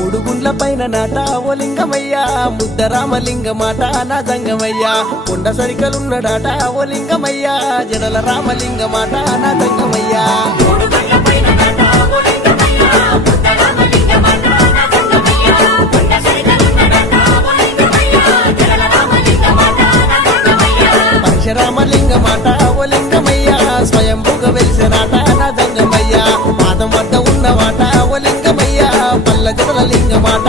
మూడు గుండ్ల పైన నాట ఓ లింగమయ్యా ముద్దరామలింగ మాట నా జంగమయ్యా కొండ సరికలున్నడాట ఓ లింగమయ్యా జడల రామలింగ మాట నా జంగమయ్యా పరశురామలింగ మాట ఓ లింగమయ్యా స్వయంభుగ వెలిసినాట నా జంగమయ్యా పాదం వద్ద ఉన్నమాట ఓ లింగమయ్యా పల్ల జడల లింగ మాట